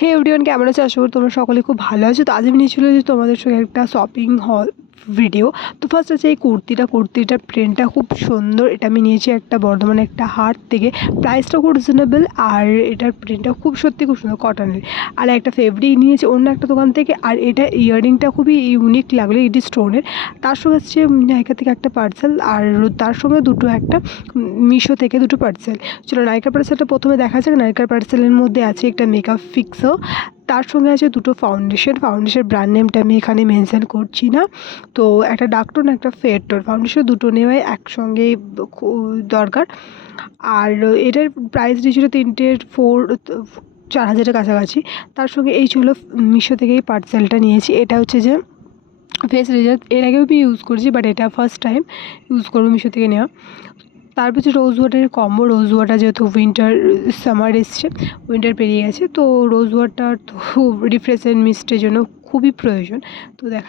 হে everyone, কেমন আছো? আশা করি তোমরা সকলে খুব ভালো আছো। তো আজ আমি নিয়ে চলে এসেছি তোমাদের সঙ্গে একটা শপিং হল ভিডিও। তো ফার্স্ট আছে এই কুর্তিটার প্রিন্টটা খুব সুন্দর। এটা আমি নিয়েছি একটা বর্ধমানে একটা হাট থেকে। প্রাইসটাও খুব রিজনেবল, আর এটার প্রিন্টটা খুব সত্যি খুব সুন্দর কটনের। আর একটা ফেব্রিক নিয়েছি অন্য একটা দোকান থেকে, আর এটা ইয়াররিংটা খুবই ইউনিক লাগলো, এটি স্টোনের। তার সঙ্গে হচ্ছে নাইকা থেকে একটা পার্সেল, আর তার সঙ্গে দুটো একটা মিশো থেকে দুটো পার্সেল। চলো নাইকার পার্সেলটা প্রথমে দেখা যাক। নাইকার পার্সেলের মধ্যে আছে একটা মেকআপ ফিক্সও, তার সঙ্গে আছে দুটো ফাউন্ডেশন ব্র্যান্ড নেমটা আমি এখানে মেনশন করছি না। তো একটা ডার্ক টোন একটা ফেয়ার টোন ফাউন্ডেশন দুটো নেওয়াই একসঙ্গেই দরকার। আর এটার প্রাইস দিয়েছিল তিনটের 4,000-এর কাছাকাছি। তার সঙ্গে এই ছিল মিশো থেকে এই পার্সেলটা নিয়েছি। এটা হচ্ছে যে ফেস রেজাল্ট, এর আগেও আমি ইউজ করেছি, বাট এটা ফার্স্ট টাইম ইউজ করবো মিশো থেকে নেওয়া। তারপর হচ্ছে রোজ ওয়াটারের কম্বো। রোজ ওয়াটার যেহেতু সামার এসছে, উইন্টার পেরিয়ে গেছে, তো রোজ ওয়াটার তো রিফ্রেশ অ্যান্ড মিস্টের জন্য খুবই প্রয়োজন। তো দেখা